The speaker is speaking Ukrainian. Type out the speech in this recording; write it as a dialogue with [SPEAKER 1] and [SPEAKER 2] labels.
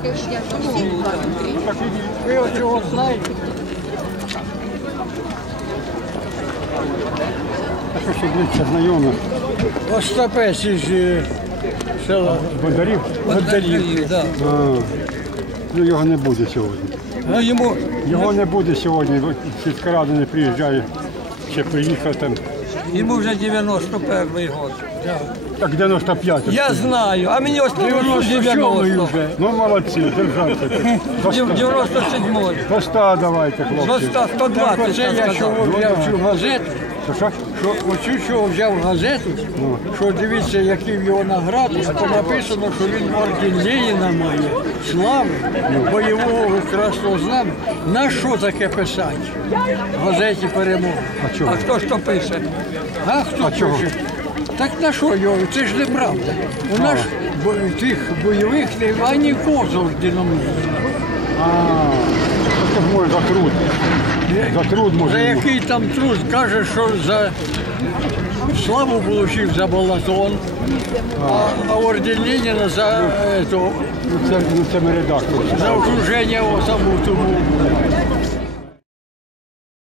[SPEAKER 1] Ви чого знаєте?
[SPEAKER 2] А що ще ближче знайоме?
[SPEAKER 1] Остапець із села
[SPEAKER 2] Бондарів?
[SPEAKER 1] Бондарів.
[SPEAKER 3] Да.
[SPEAKER 2] Ну його не буде сьогодні.
[SPEAKER 3] Ну,
[SPEAKER 2] Його не буде сьогодні, сільська рада не приїжджає, ще приїхав там.
[SPEAKER 3] йому вже 91-й год.
[SPEAKER 2] Так 95-й.
[SPEAKER 3] Я знаю, а мені ось 90.
[SPEAKER 1] вже.
[SPEAKER 2] Ну молодці, держаться.
[SPEAKER 3] 97-й.
[SPEAKER 2] До 100 давайте, хлопці.
[SPEAKER 3] 120,
[SPEAKER 1] Оце я що взяв цю газету,
[SPEAKER 2] Що?
[SPEAKER 1] що оцю що взяв газету, що дивіться, які в його награди, а то написано, що він орден Леніна має, слави, бойового красного знам'я. На що таке писати в газеті «Перемога»?
[SPEAKER 2] А чого?
[SPEAKER 3] А хто ж то пише?
[SPEAKER 1] А хто
[SPEAKER 2] чого?
[SPEAKER 1] пише? Так на що його? Це ж неправда. У нас тих бойових немає нікого з орденом Леніна.
[SPEAKER 2] Це ж може за труд. За труд може.
[SPEAKER 1] За який там труд каже, що за славу отримав за балатон, а орден Леніна за
[SPEAKER 2] Ну це ми редактор.
[SPEAKER 1] окруження саму тому.